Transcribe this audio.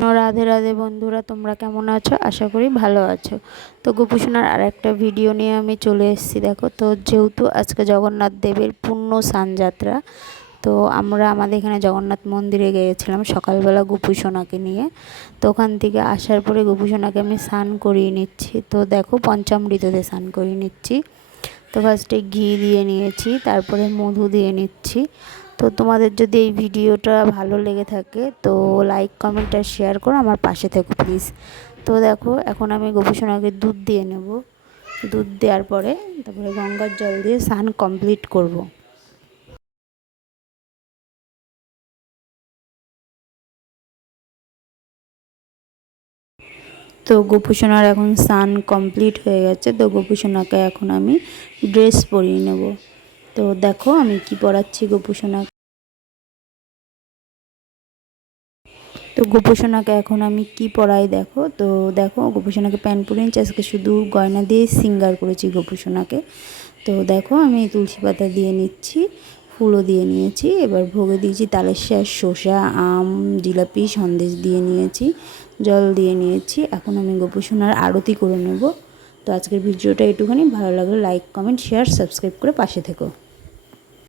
রাধে রাধে বন্ধুরা, তোমরা কেমন আছো? আশা করি ভালো আছো। তো গোপুসোনার আর একটা ভিডিও নিয়ে আমি চলে এসেছি, দেখো। তো যেহেতু আজকে জগন্নাথ দেবের পূর্ণ স্নানযাত্রা তো আমরা আমাদের এখানে জগন্নাথ মন্দিরে গিয়েছিলাম সকালবেলা গোপুসোনাকে নিয়ে। তো ওখান থেকে আসার পরে গোপুসোনাকে আমি স্নান করিয়ে নিচ্ছি। তো দেখো, পঞ্চামৃততে স্নান করিয়ে নিচ্ছি। তো ফার্স্টে ঘি দিয়ে নিয়েছি, তারপরে মধু দিয়ে নিচ্ছি। তো তোমাদের যদি এই ভিডিওটা ভালো লেগে থাকে, তো লাইক কমেন্ট আর শেয়ার করো আমার পাশে থেকো প্লিজ তো দেখো, এখন আমি গোপুসোনাকে দুধ দিয়ে নেব। দুধ দেওয়ার পরে তারপরে গঙ্গার জল দিয়ে স্নান কমপ্লিট করব। তো গোপুসোনার এখন স্নান কমপ্লিট হয়ে গেছে। তো গোপুসোনাকে এখন আমি ড্রেস পরিয়ে নেব। তো দেখো আমি কি পড়াচ্ছি গোপুসোনাকে তো গোপোষণাকে এখন আমি কি পরাই দেখো? তো দেখো গোপোষণাকে প্যান্ট পরে নিচ্ছি আজকে শুধু গয়না দিয়ে সিঙ্গার করেছি গোপোষণাকে তো দেখো, আমি তুলসী পাতা দিয়ে নিচ্ছি, ফুলও দিয়ে নিয়েছি। এবার ভোগে দিয়েছি তালের শাঁস শসা, আম, জিলাপি, সন্দেশ দিয়ে নিয়েছি, জল দিয়ে নিয়েছি। এখন আমি গোপোষণার আরতি করে নেব। তো আজকের ভিডিওটা একটুখানি। ভালো লাগলে লাইক কমেন্ট শেয়ার সাবস্ক্রাইব করে পাশে থেকো।